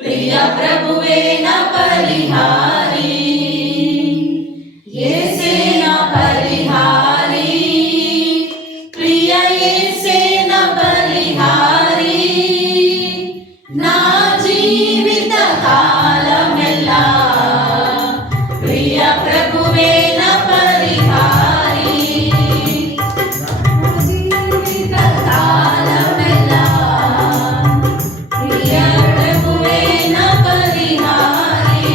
ప్రియ ప్రభువే నా పరిహారి, యేసే నా పరిహారి, ప్రియ యేసే నా పరిహారి, నా జీవిత కాలమెల్లా ప్రియ ప్రభువే నా పరిహారి, జీవిత కాలమెల్లా ప్రియ ప్రభువే నా పరిహారి.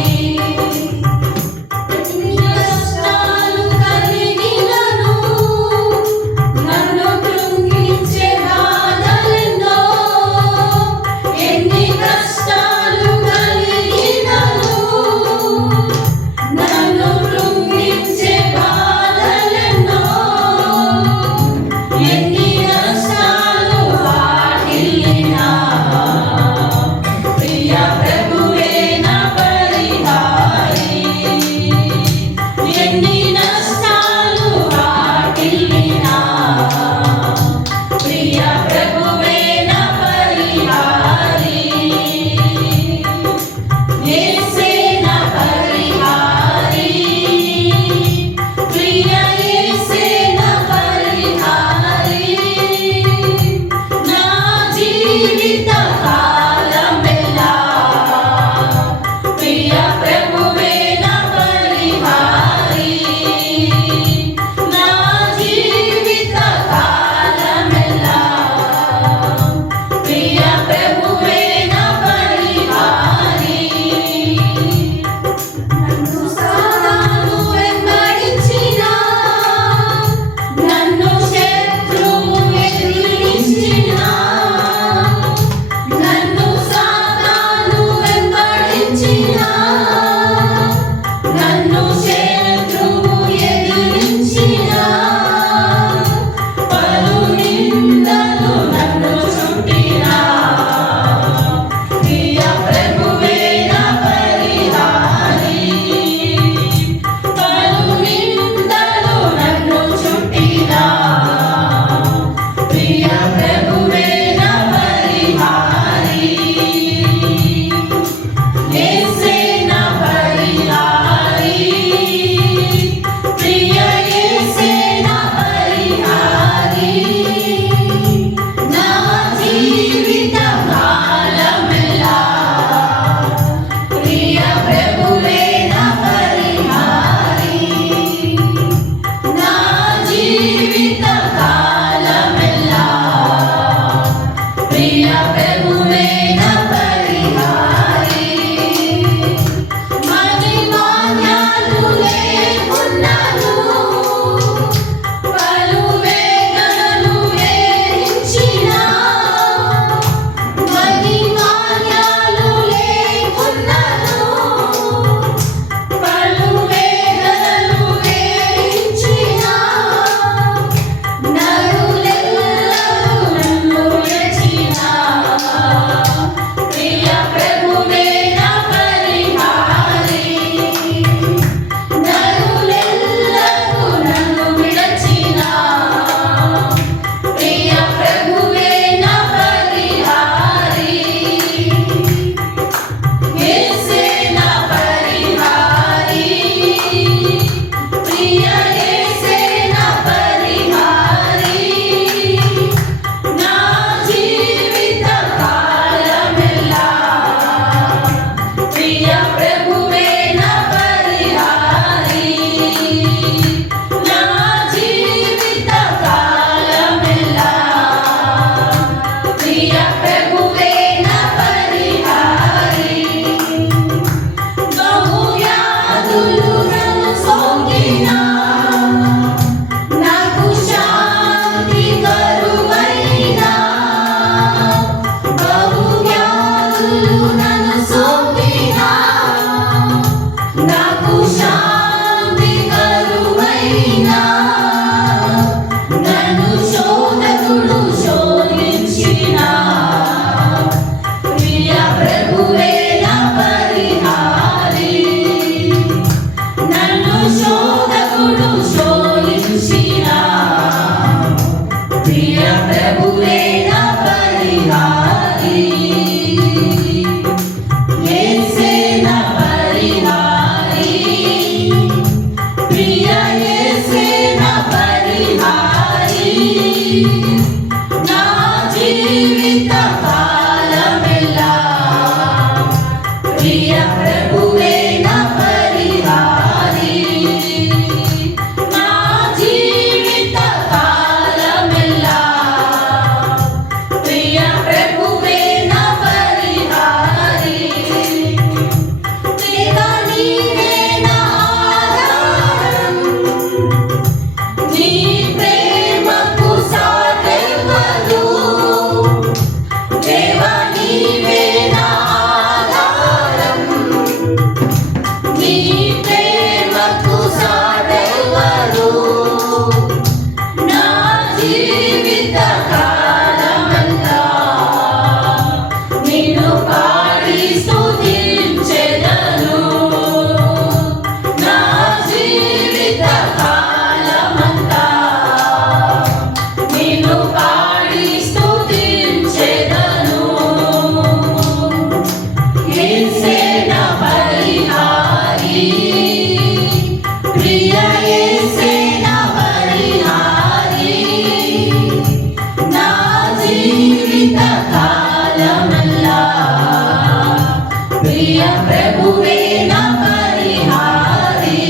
ప్రియ ప్రభువే నా పరిహారి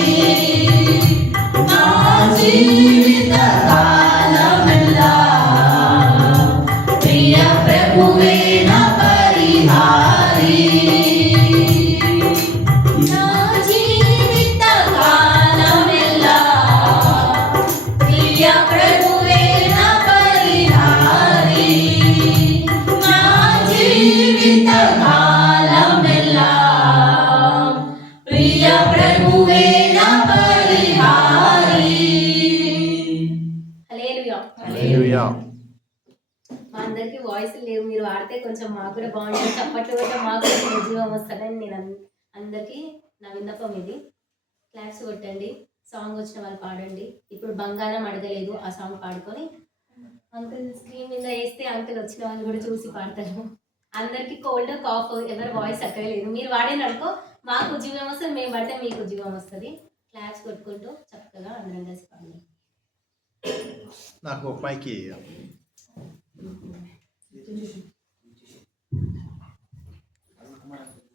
నా జీవిత కాలమెల్లా ప్రియ ప్రభువే నా పరిహారి నా జీవిత కాలమెల్లా ప్రియ ప్రభువే నా పరిహారి నా జీవిత కాలమెల్లా ప్రియ ప్రభువే నా పరిహారి. హల్లెలూయా. హల్లెలూయా. మా అందరికి వాయిస్ లేవు, మీరు వాడితే కొంచెం మాకు కూడా బాగుంటుంది. చప్పట్లు కూడా మాకు కూడా ఉద్యోగం వస్తుందని నేను అందరికీ నా విన్నపం ఇది. క్లాప్స్ కొట్టండి, సాంగ్ వచ్చిన వాళ్ళు పాడండి. ఇప్పుడు బంగారం అడగలేదు ఆ సాంగ్ పాడుకొని అంకుల్ స్క్రీన్ మీద వేస్తే అంకుల్ వచ్చిన వాళ్ళు కూడా చూసి పాడతారు. అందరికి కోల్డ్ కాఫ్ ఎవరు వాయిస్ అక్కర్లేదు, మీరు వాడిననుకో మాకు ఉద్యోగం వస్తుంది, మేము పడితే మీకు ఉద్యోగం వస్తుంది. క్లాప్స్ కొట్టుకుంటూ చక్కగా అందరం కలిసి పాడండి. నాకు పైకి